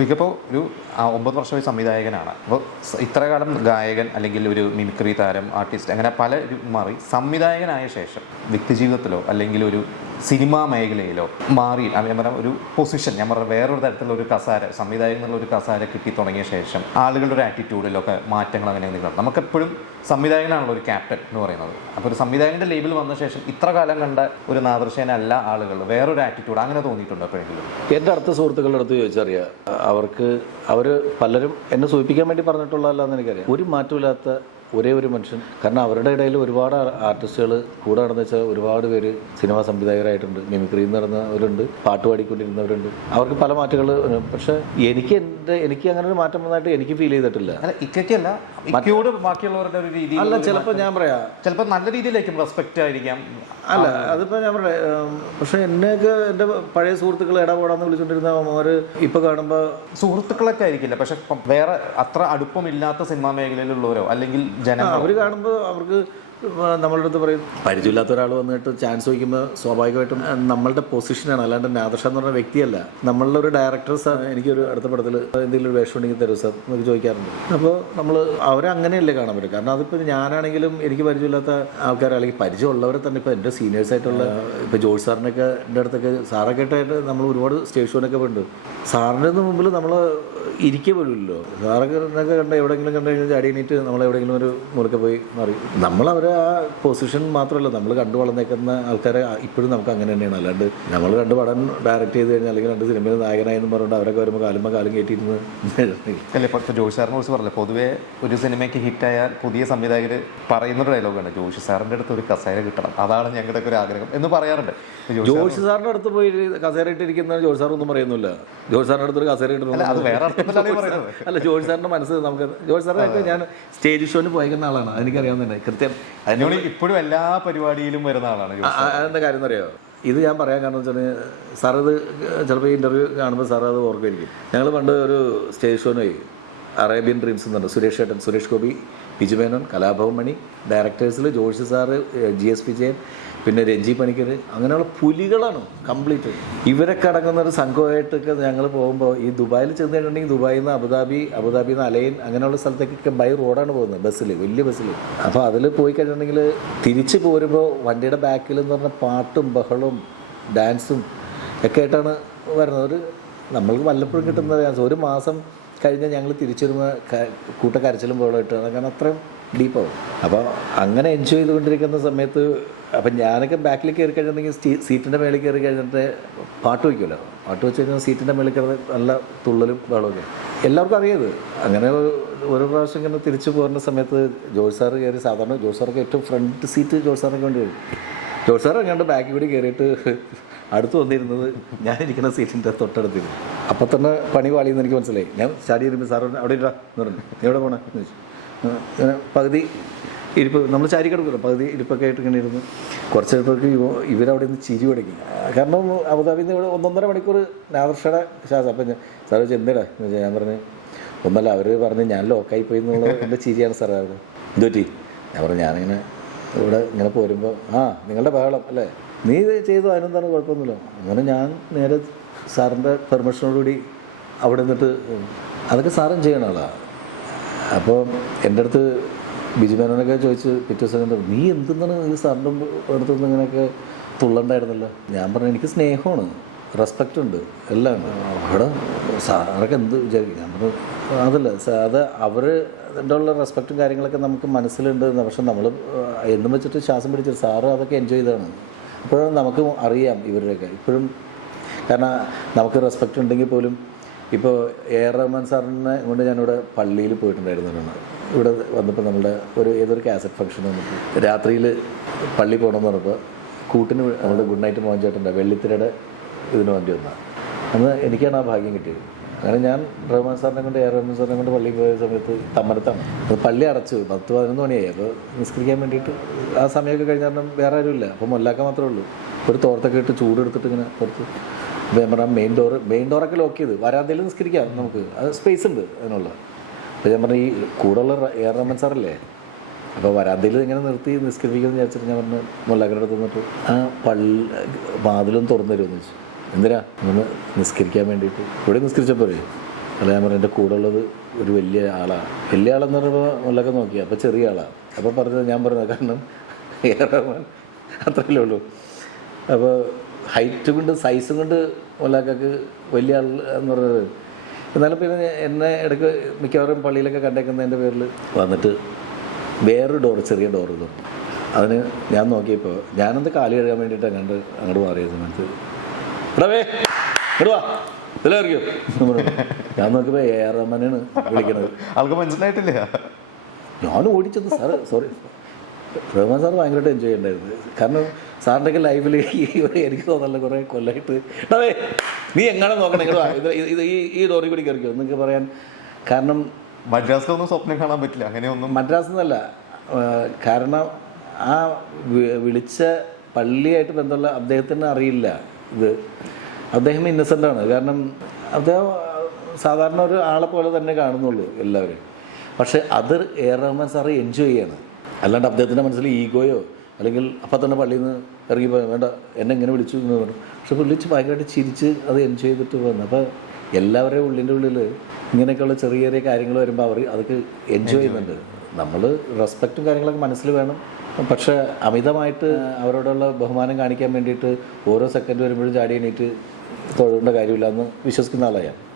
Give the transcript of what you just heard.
വിക്കപ്പോൾ ഒരു ഒമ്പത് വർഷമായി സംവിധായകനാണ്. അപ്പോൾ ഇത്രകാലം ഇത്ര കാലം ഗായകൻ അല്ലെങ്കിൽ ഒരു മിമിക്രി താരം ആർട്ടിസ്റ്റ് അങ്ങനെ പല മാറി സംവിധായകനായ ശേഷം വ്യക്തിജീവിതത്തിലോ അല്ലെങ്കിൽ ഒരു സിനിമാ മേഖലയിലോ മാറി ഞാൻ ഒരു പൊസിഷൻ ഞാൻ പറഞ്ഞ വേറൊരു തരത്തിലുള്ള ഒരു കസാര സംവിധായകൻ എന്നുള്ള ഒരു കസാര കിട്ടി തുടങ്ങിയ ശേഷം ആളുകളുടെ ഒരു ആറ്റിറ്റ്യൂഡിലൊക്കെ മാറ്റങ്ങൾ അങ്ങനെ എന്തെങ്കിലും നമുക്കെപ്പോഴും സംവിധായകനാണല്ലോ ഒരു ക്യാപ്റ്റൻ എന്ന് പറയുന്നത്. അപ്പോൾ ഒരു സംവിധായകന്റെ ലേബിൾ വന്ന ശേഷം ഇത്ര കാലം കണ്ട ഒരു നാദൃശേനല്ല ആളുകൾ. വേറൊരു ആറ്റിറ്റ്യൂഡ് അങ്ങനെ തോന്നിയിട്ടുണ്ട് എപ്പോഴെങ്കിലും? എന്റെ അടുത്ത സുഹൃത്തുക്കളുടെ അടുത്ത് ചോദിച്ചറിയാം. അവർക്ക് അവർ പലരും എന്നെ സൂചിപ്പിക്കാൻ വേണ്ടി പറഞ്ഞിട്ടുള്ളതല്ലാന്ന് എനിക്കറിയാം. ഒരു മാറ്റമില്ലാത്ത ഒരേ ഒരു മനുഷ്യൻ. കാരണം അവരുടെ ഇടയിൽ ഒരുപാട് ആർട്ടിസ്റ്റുകൾ കൂടെ നടന്നു വെച്ചാൽ ഒരുപാട് പേര് സിനിമാ സംവിധായകരായിട്ടുണ്ട്. മിമിക്രിയിൽ നടന്നവരുണ്ട് പാട്ട് പാടിക്കൊണ്ടിരുന്നവരുണ്ട്. അവർക്ക് പല മാറ്റങ്ങൾ പക്ഷെ എനിക്ക് എന്റെ എനിക്ക് അങ്ങനെ ഒരു മാറ്റം വന്നതായിട്ട് എനിക്ക് ഫീൽ ചെയ്തിട്ടില്ല. അല്ല ഇക്കയ്ക്കല്ല. ഇക്കയോട് ബാക്കിയുള്ളവരുടെ ഒരു രീതി അല്ല ചിലപ്പോൾ ഞാൻ പറയാം. ചിലപ്പോൾ നല്ല രീതിയിലേക്കും റെസ്പെക്റ്റ് ആയിരിക്കാം. അല്ല അതിപ്പോൾ ഞാൻ പറയാം. പക്ഷെ എന്നെയൊക്കെ എന്റെ പഴയ സുഹൃത്തുക്കൾ ഇടപെടാന്ന് വിളിച്ചുകൊണ്ടിരുന്ന അവർ ഇപ്പോൾ കാണുമ്പോൾ സുഹൃത്തുക്കളൊക്കെ ആയിരിക്കില്ല. പക്ഷെ വേറെ അത്ര അടുപ്പമില്ലാത്ത സിനിമാ മേഖലയിലുള്ളവരോ അല്ലെങ്കിൽ ജനങ്ങൾ. അവർ കാണുമ്പോൾ അവർക്ക് നമ്മളുടെ അടുത്ത് പറയും. പരിചയമില്ലാത്ത ഒരാൾ വന്നിട്ട് ചാൻസ് ചോദിക്കുമ്പോൾ സ്വാഭാവികമായിട്ടും നമ്മളുടെ പൊസിഷനാണ് അല്ലാണ്ട് നാദർഷ എന്ന് പറഞ്ഞ വ്യക്തിയല്ല. നമ്മളുടെ ഒരു ഡയറക്ടർ എനിക്കൊരു അടുത്ത പടത്തിൽ എന്തെങ്കിലും ഒരു വേഷം ഉണ്ടെങ്കിൽ തരും സാർ എന്നൊക്കെ ചോദിക്കാറുണ്ട്. അപ്പോൾ നമ്മൾ അവരെ അങ്ങനെയല്ലേ കാണാൻ പറ്റും കാരണം അതിപ്പോൾ ഞാനാണെങ്കിലും എനിക്ക് പരിചയമില്ലാത്ത ആൾക്കാർ അല്ലെങ്കിൽ പരിചയമുള്ളവരെ തന്നെ ഇപ്പോൾ എന്റെ സീനിയേഴ്സ് ആയിട്ടുള്ള ഇപ്പോൾ ജോർജ് സാറിനൊക്കെ എന്റെ അടുത്തൊക്കെ സാറൊക്കെ ആയിട്ട് നമ്മൾ ഒരുപാട് സ്റ്റേജ് ഷോനൊക്കെ ഉണ്ട് സാറിന്റെ മുമ്പിൽ നമ്മൾ ഇരിക്കേ പോലുമില്ലല്ലോ. സാറൊക്കെ കണ്ട എവിടെയെങ്കിലും കണ്ടു കഴിഞ്ഞാൽ ചാടി എണീറ്റ് നമ്മൾ ഒരു മുറുക്കെ പോയി മാറി. നമ്മൾ അവരെ ആ പൊസിഷൻ മാത്രമല്ല നമ്മൾ കണ്ടു വളർന്നേക്കുന്ന ആൾക്കാരെ ഇപ്പോഴും നമുക്ക് അങ്ങനെ തന്നെയാണ്. അല്ലാണ്ട് നമ്മൾ രണ്ട് പടം ഡയറക്റ്റ് ചെയ്ത് കഴിഞ്ഞാൽ അല്ലെങ്കിൽ രണ്ട് സിനിമയിൽ നായകനായെന്ന് പറഞ്ഞുകൊണ്ട് അവരൊക്കെ വരുമ്പോൾ കാലുമ്പോൾ കാലം കയറ്റിയിരുന്ന് അല്ല ഇപ്പോൾ ജോഷി സാറിനെ കുറിച്ച് പറഞ്ഞില്ല. പൊതുവേ ഒരു സിനിമയ്ക്ക് ഹിറ്റായാൽ പുതിയ സംവിധായകർ പറയുന്ന ഡയലോഗാണ് ജോഷി സാറിന്റെ അടുത്ത് ഒരു കസേര കിട്ടണം. അതാണ് ഞങ്ങളുടെയൊക്കെ ഒരു ആഗ്രഹം എന്ന് പറയാറുണ്ട്. ജോഷി സാറിന്റെ അടുത്ത് പോയി കസേര ഇട്ടിരിക്കുന്ന ജോഷി സാർ ഒന്നും പറയുന്നില്ല. ജോഷി സാറിന്റെ അടുത്ത് ഒരു കസേര പറയുന്നത്? അല്ല ജോഷി സാറിന്റെ മനസ്സ് നമുക്ക് ജോഷി സാറിനൊക്കെ ഞാൻ സ്റ്റേജ് ഷോന് പോയിക്കുന്ന ആളാണ്. എനിക്കറിയാവുന്ന കൃത്യം അതിന് എന്നോട് ഇപ്പോഴും എല്ലാ പരിപാടിയിലും വരുന്ന ആളാണ് എന്താ കാര്യം എന്നറിയോ? ഇത് ഞാൻ പറയാൻ കാരണം വെച്ചാൽ സാർ ഇത് ചിലപ്പോൾ ഇന്റർവ്യൂ ഇന്റർവ്യൂ കാണുമ്പോൾ സാർ അത് ഓർക്കുമായിരിക്കും. ഞങ്ങൾ പണ്ട് ഒരു സ്റ്റേജ് ഷോനായി അറേബ്യൻ ഡ്രീംസ് എന്നുണ്ട് സുരേഷ് ഏട്ടൻ Suresh Gopi Biju Menon Kalabhavan Mani ഡയറക്ടേഴ്സിൽ Joshiy sir G S Vijayan പിന്നെ രഞ്ജി പണിക്കർ അങ്ങനെയുള്ള പുലികളാണ് കംപ്ലീറ്റ് ഇവരൊക്കെ അടങ്ങുന്ന ഒരു സംഘമായിട്ടൊക്കെ ഞങ്ങൾ പോകുമ്പോൾ ഈ ദുബായിൽ ചെന്ന് കഴിഞ്ഞിട്ടുണ്ടെങ്കിൽ ദുബായിൽ നിന്ന് അബുദാബി അബുദാബിയിൽ നിന്ന് അലൈൻ അങ്ങനെയുള്ള സ്ഥലത്തേക്കൊക്കെ ബൈ റോഡാണ് പോകുന്നത് ബസ്സിൽ വലിയ ബസ്സിൽ അപ്പോൾ അതിൽ പോയി കഴിഞ്ഞിട്ടുണ്ടെങ്കിൽ തിരിച്ച് പോരുമ്പോൾ വണ്ടിയുടെ ബാക്കിൽ എന്ന് പറഞ്ഞാൽ പാട്ടും ബഹളവും ഡാൻസും ഒക്കെ ആയിട്ടാണ് വരുന്നത്. ഒരു നമ്മൾക്ക് വല്ലപ്പോഴും കിട്ടുന്ന ഒരു മാസം കഴിഞ്ഞാൽ ഞങ്ങൾ തിരിച്ചു വരുമ്പോൾ ക- കൂട്ട കരച്ചിലും ബഹളമായിട്ട് കാരണം അത്രയും ഡീപ്പാവും അപ്പോൾ അങ്ങനെ എൻജോയ് ചെയ്തുകൊണ്ടിരിക്കുന്ന സമയത്ത് അപ്പം ഞാനൊക്കെ ബാക്കിൽ കയറി കഴിഞ്ഞിട്ടുണ്ടെങ്കിൽ സ്റ്റീ- സീറ്റിന്റെ മേളിൽ കയറി കഴിഞ്ഞിട്ട് പാട്ട് വയ്ക്കുമല്ലോ പാട്ട് വെച്ച് കഴിഞ്ഞാൽ സീറ്റിന്റെ മേളിൽ കയറി നല്ല തുള്ളലും വെള്ളമൊക്കെ എല്ലാവർക്കും അറിയത് അങ്ങനെ ഒരു- പ്രാവശ്യം ഇങ്ങനെ തിരിച്ചു പോകുന്ന സമയത്ത് ജോർജ് സാറ് കയറി സാധാരണ ജോർജ് സാർക്ക് ഏറ്റവും ഫ്രണ്ട് സീറ്റ് ജോർജ് സാറിനൊക്കെ വേണ്ടി വരും. ജോർജ് സാർ അങ്ങോട്ട് ബാക്കിൽ കൂടി കയറിയിട്ട് അടുത്ത് വന്നിരുന്നത് ഞാനിരിക്കുന്ന സീറ്റിന്റെ തൊട്ടടുത്തിരുന്നു അപ്പം തന്നെ പണി പാളിയെന്ന് എനിക്ക് മനസ്സിലായി. ഞാൻ ചാടി ഇരുമ്പോൾ സാറ് അവിടെ ഇടാ എന്ന് പറഞ്ഞു. "നീ എവിടെ പോണേ? എന്ന് ചോദിച്ചു. അങ്ങനെ പകുതി ഇരിപ്പ് നമ്മൾ ചാരി കിടക്കുമല്ലോ പകുതി ഇരിപ്പൊക്കെ ആയിട്ട് ഇങ്ങനെ ഇരുന്ന്. കുറച്ച് നേരത്തേക്ക് ഇവ- ഇവരവിടെ നിന്ന് ചിരി തുടങ്ങി കാരണം അബുദാബിയിൽ നിന്ന് ഇവിടെ ഒന്നൊന്നര മണിക്കൂർ നാദർഷയുടെ ശ്വാസം. അപ്പം ഞാൻ സാർ വെച്ചാൽ ഞാൻ പറഞ്ഞു ഒന്നല്ല അവർ പറഞ്ഞ് ഞാൻ ലോക്കായി പോയി എന്നുള്ള എന്റെ ചിരിയാണ് സാർ അത് എന്തുപറ്റി ഞാൻ പറഞ്ഞു ഞാനിങ്ങനെ ഇവിടെ ഇങ്ങനെ പോരുമ്പോൾ ആ നിങ്ങളുടെ ബഹളം അല്ലേ? നീ ചെയ്തു അതിനെന്താണ് കുഴപ്പമൊന്നുമില്ല. അങ്ങനെ ഞാൻ നേരെ സാറിന്റെ പെർമിഷനോടുകൂടി അവിടെ നിന്നിട്ട് അതൊക്കെ സാറും ചെയ്യണ ആളാണ് അപ്പോൾ എന്റെ അടുത്ത് ബിജു മേനോനൊക്കെ ചോദിച്ച് പിറ്റേ ദിവസം നീ എന്തെന്നാണ് ഈ സാറിന്റെ അടുത്ത് നിന്ന് ഇങ്ങനെയൊക്കെ തുള്ളണ്ടായിരുന്നല്ലോ? ഞാൻ പറഞ്ഞു എനിക്ക് സ്നേഹമാണ് റെസ്പെക്റ്റ് ഉണ്ട് എല്ലാം അവിടെ സാറൊക്കെ എന്ത് വിചാരിക്കും? ഞാൻ പറഞ്ഞു അതല്ല അത് അവർ ഉള്ള റെസ്പെക്റ്റും കാര്യങ്ങളൊക്കെ നമുക്ക് മനസ്സിലുണ്ട് പക്ഷെ നമ്മൾ എന്നും വെച്ചിട്ട് ശ്വാസം പിടിച്ചിട്ട് സാറ് അതൊക്കെ എൻജോയ് ചെയ്താണ്. അപ്പോഴും നമുക്ക് അറിയാം ഇവരുടെയൊക്കെ. ഇപ്പോഴും കാരണം നമുക്ക് റെസ്പെക്റ്റ് ഉണ്ടെങ്കിൽ പോലും ഇപ്പോൾ എ ആർ റഹ്മാൻ സാറിനെ കൊണ്ട് ഞാനിവിടെ പള്ളിയിൽ പോയിട്ടുണ്ടായിരുന്നു. ഇവിടെ വന്നപ്പോൾ നമ്മുടെ ഒരു ഏതൊരു കാസറ്റ് ഫംഗ്ഷൻ വന്നപ്പോൾ രാത്രിയിൽ പള്ളി പോകണമെന്ന് പറഞ്ഞപ്പോൾ കൂട്ടിന് നമ്മുടെ ഗുഡ് നൈറ്റ് മോഹൻ ചേട്ടന്റെ വെള്ളിത്തിരയുടെ ഇതിന് വേണ്ടി വന്ന. അന്ന് എനിക്കാണ് ആ ഭാഗ്യം കിട്ടിയത്. അങ്ങനെ ഞാൻ റഹ്മാൻ സാറിനെ കൊണ്ട് എ ആർ റഹ്മാൻ സാറിനെ കൊണ്ട് പള്ളിയിൽ പോയ സമയത്ത് തമ്മരത്താണ്. അത് പള്ളി അടച്ചു. പത്ത് പതിനൊന്ന് മണിയായി. അപ്പോൾ നിസ്കരിക്കാൻ വേണ്ടിയിട്ട് ആ സമയമൊക്കെ കഴിഞ്ഞ കാരണം വേറെ ആരുമില്ല. അപ്പോൾ മൊല്ലാക്ക മാത്രമേ ഉള്ളൂ. ഒരു തോർത്തൊക്കെ ഇട്ട് ചൂടെടുത്തിട്ട് ഇങ്ങനെ പുറത്ത് അപ്പോൾ മെയിൻ ഡോറ് മെയിൻ ഡോറൊക്കെ ലോക്ക് ചെയ്ത് വരാന്തയിൽ നിസ്കരിക്കാം നമുക്ക്. അത് സ്പേസ് ഉണ്ട് അതിനുള്ള. അപ്പോൾ ഞാൻ പറഞ്ഞു ഈ കൂടുതലുള്ള എയർ റഹ്മാൻ സാറല്ലേ? അപ്പോൾ വരാന്തയിൽ ഇങ്ങനെ നിർത്തി നിസ്കരിപ്പിക്കുമെന്ന് വിചാരിച്ചിട്ട് ഞാൻ പറഞ്ഞു മുല്ലാക്കരുടെ അടുത്ത് നിന്നിട്ട് ആ പള്ളി വാതിലും തുറന്നു തരുമെന്ന് ചോദിച്ചു. എന്തിനാ? ഒന്ന് നിസ്കരിക്കാൻ വേണ്ടിയിട്ട്. ഇവിടെ നിസ്കരിച്ചപ്പോൾ അല്ല ഞാൻ പറഞ്ഞു എന്റെ കൂടെ ഉള്ളത് ഒരു വലിയ ആളാണ് വലിയ ആളെന്ന് പറയുമ്പോൾ മുല്ലൊക്കെ നോക്കി അപ്പോൾ ചെറിയ ആളാണ് അപ്പോൾ പറഞ്ഞത് ഞാൻ പറഞ്ഞത് കാരണം എയർ റമൻ അത്രയല്ലേ ഉള്ളൂ. അപ്പോൾ ഹൈറ്റ് കൊണ്ട് സൈസ് കൊണ്ട് ഒലാക്കൾക്ക് വലിയ ആൾ എന്ന് പറയുന്നത് എന്നാലും പിന്നെ എന്നെ ഇടയ്ക്ക് മിക്കവാറും പള്ളിയിലൊക്കെ കണ്ടേക്കുന്നതിന്റെ പേരിൽ വന്നിട്ട് വേറൊരു ഡോർ ചെറിയ ഡോർ തുറന്നു അതിന് ഞാൻ നോക്കിയപ്പോൾ ഞാനൊന്ന് കാലി കഴുകാൻ വേണ്ടിയിട്ട് അങ്ങോട്ട് അങ്ങോട്ട് മാറിയ സമയത്ത് ഇടവേ ഇടുവാ ഇതിലറിയോ ഞാൻ നോക്കിയപ്പോൾ എ ആർ റഹ്മാനാണ് വിളിക്കണത്. ആൾക്ക് മനസ്സിലായിട്ടില്ല. ഞാൻ ഓടിച്ചത് സാറ് സോറി റഹ്മാൻ സാർ ഭയങ്കരമായിട്ട് എൻജോയ് ഉണ്ടായിരുന്നു കാരണം സാറിന്റെയൊക്കെ ലൈഫിൽ ഈ ഒരു എനിക്ക് തോന്നല്ല കുറേ കൊല്ലമായിട്ട് അതെ നീ എങ്ങനെ നോക്കണം? നിങ്ങൾ ഇത് ഈ ഈ ലോറി കൂടി കയറിക്കോ നിങ്ങൾക്ക് പറയാൻ കാരണം മദ്രാസിലൊന്നും സ്വപ്നം കാണാൻ പറ്റില്ല. അങ്ങനെയൊന്നും മദ്രാസ് എന്നല്ല. കാരണം ആ വിളിച്ച പള്ളിയായിട്ട് ബന്ധമുള്ള അദ്ദേഹത്തിന് അറിയില്ല ഇത്. അദ്ദേഹം ഇന്നസെന്റ് ആണ്. കാരണം അദ്ദേഹം സാധാരണ ഒരു ആളെ പോലെ തന്നെ കാണുന്നുള്ളൂ എല്ലാവരും. പക്ഷെ അത് എ റഹ്മാൻ സാറ് എൻജോയ് ചെയ്യാണ്. അല്ലാണ്ട് അദ്ദേഹത്തിന്റെ മനസ്സിൽ ഈഗോയോ അല്ലെങ്കിൽ അപ്പം തന്നെ പള്ളിയിൽ നിന്ന് ഇറങ്ങി വേണ്ട എന്നെ ഇങ്ങനെ വിളിച്ചു എന്ന് പറഞ്ഞു. പക്ഷെ വിളിച്ച് ഭയങ്കരമായിട്ട് ചിരിച്ച് അത് എൻജോയ് ചെയ്തിട്ട് വന്നു. അപ്പോൾ എല്ലാവരുടെയും ഉള്ളിന്റെ ഉള്ളിൽ ഇങ്ങനെയൊക്കെയുള്ള ചെറിയ ചെറിയ കാര്യങ്ങൾ വരുമ്പോൾ അവർ അതൊക്കെ എൻജോയ് ചെയ്യുന്നുണ്ട്. നമ്മൾ റെസ്പെക്റ്റും കാര്യങ്ങളൊക്കെ മനസ്സിൽ വേണം. പക്ഷേ അമിതമായിട്ട് അവരോടുള്ള ബഹുമാനം കാണിക്കാൻ വേണ്ടിയിട്ട് ഓരോ സെക്കൻഡ് വരുമ്പോഴും ചാടി എണീറ്റ് തൊഴേണ്ട കാര്യമില്ല എന്ന് വിശ്വസിക്കുന്ന ആളാണ്